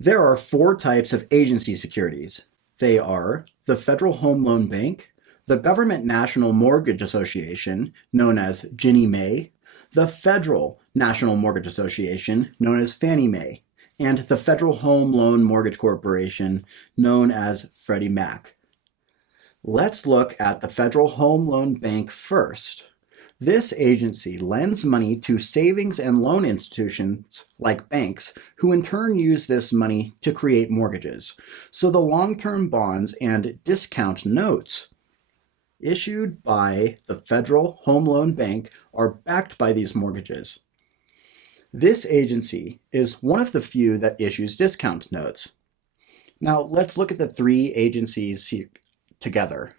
There are four types of agency securities. They are the Federal Home Loan Bank, the Government National Mortgage Association, known as Ginnie Mae, the Federal National Mortgage Association, known as Fannie Mae, and the Federal Home Loan Mortgage Corporation, known as Freddie Mac. Let's look at the Federal Home Loan Bank first. This agency lends money to savings and loan institutions like banks, who in turn use this money to create mortgages. So the long-term bonds and discount notes issued by the Federal Home Loan Bank are backed by these mortgages. This agency is one of the few that issues discount notes. Now let's look at the three agencies together.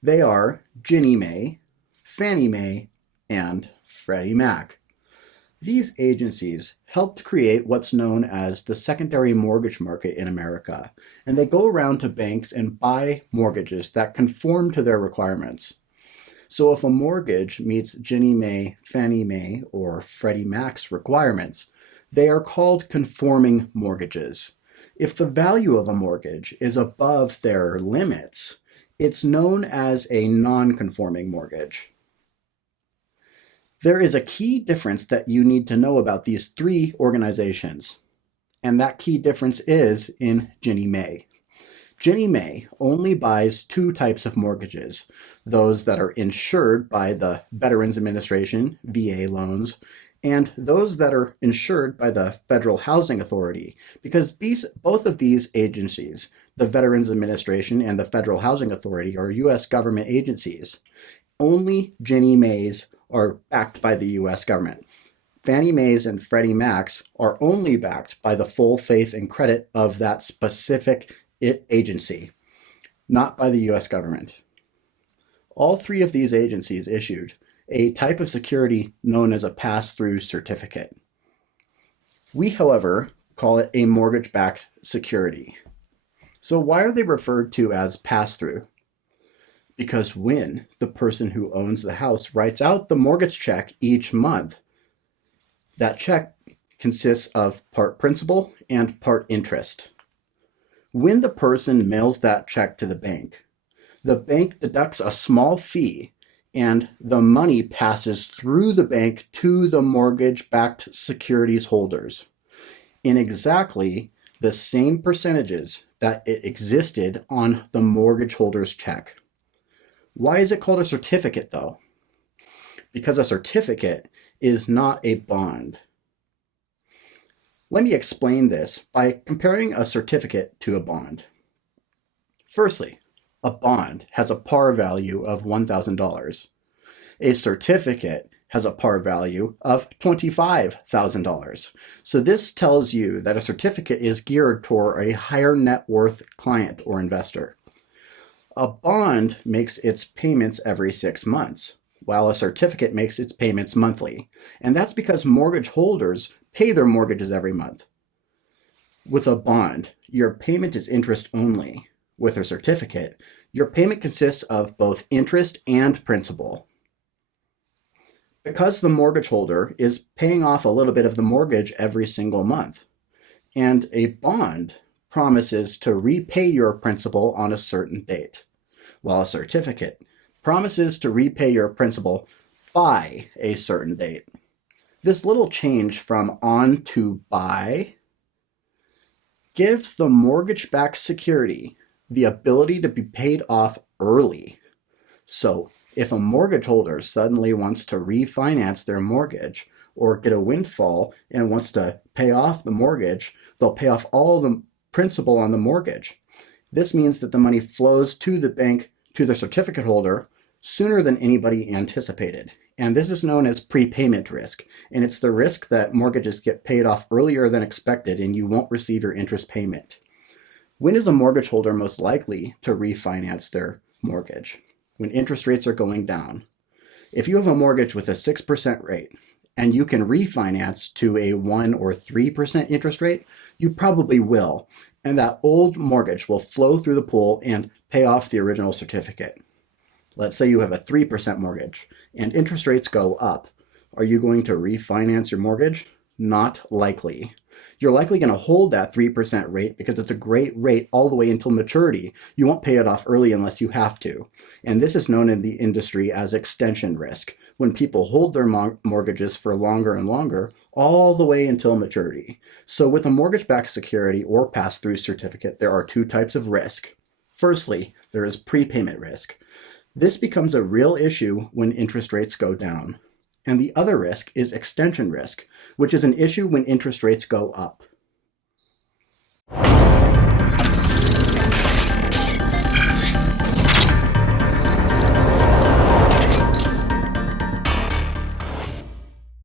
They are Ginnie Mae, Fannie Mae, and Freddie Mac. These agencies helped create what's known as the secondary mortgage market in America, and they go around to banks and buy mortgages that conform to their requirements. So if a mortgage meets Ginnie Mae, Fannie Mae, or Freddie Mac's requirements, they are called conforming mortgages. If the value of a mortgage is above their limits, it's known as a non-conforming mortgage. There is a key difference that you need to know about these three organizations, and that key difference is in Ginnie Mae. Ginnie Mae only buys two types of mortgages, those that are insured by the Veterans Administration, VA loans, and those that are insured by the Federal Housing Authority, because both of these agencies, the Veterans Administration and the Federal Housing Authority, are U.S. government agencies. Only Ginnie Mae's are backed by the U.S. government. Fannie Mae's and Freddie Mac's are only backed by the full faith and credit of that specific agency, not by the U.S. government. All three of these agencies issued a type of security known as a pass-through certificate. We, however, call it a mortgage-backed security. So why are they referred to as pass-through? Because when the person who owns the house writes out the mortgage check each month, that check consists of part principal and part interest. When the person mails that check to the bank deducts a small fee, and the money passes through the bank to the mortgage-backed securities holders in exactly the same percentages that it existed on the mortgage holder's check. Why is it called a certificate, though? Because a certificate is not a bond. Let me explain this by comparing a certificate to a bond. Firstly, a bond has a par value of $1,000. A certificate has a par value of $25,000. So this tells you that a certificate is geared toward a higher net worth client or investor. A bond makes its payments every 6 months, while a certificate makes its payments monthly. And that's because mortgage holders pay their mortgages every month. With a bond, your payment is interest only. With a certificate, your payment consists of both interest and principal. Because the mortgage holder is paying off a little bit of the mortgage every single month, and a bond promises to repay your principal on a certain date, while a certificate promises to repay your principal by a certain date. This little change from on to by gives the mortgage-backed security the ability to be paid off early. So if a mortgage holder suddenly wants to refinance their mortgage or get a windfall and wants to pay off the mortgage, they'll pay off all the principal on the mortgage. This means that the money flows to the bank, to the certificate holder, sooner than anybody anticipated. And this is known as prepayment risk. And it's the risk that mortgages get paid off earlier than expected and you won't receive your interest payment. When is a mortgage holder most likely to refinance their mortgage? When interest rates are going down. If you have a mortgage with a 6% rate and you can refinance to a 1 or 3% interest rate, you probably will. And that old mortgage will flow through the pool and pay off the original certificate. Let's say you have a 3% mortgage and interest rates go up. Are you going to refinance your mortgage? Not likely. You're likely going to hold that 3% rate because it's a great rate all the way until maturity. You won't pay it off early unless you have to. And this is known in the industry as extension risk, when people hold their mortgages for longer and longer, all the way until maturity. So with a mortgage-backed security or pass-through certificate, there are two types of risk. Firstly, there is prepayment risk. This becomes a real issue when interest rates go down. And the other risk is extension risk, which is an issue when interest rates go up.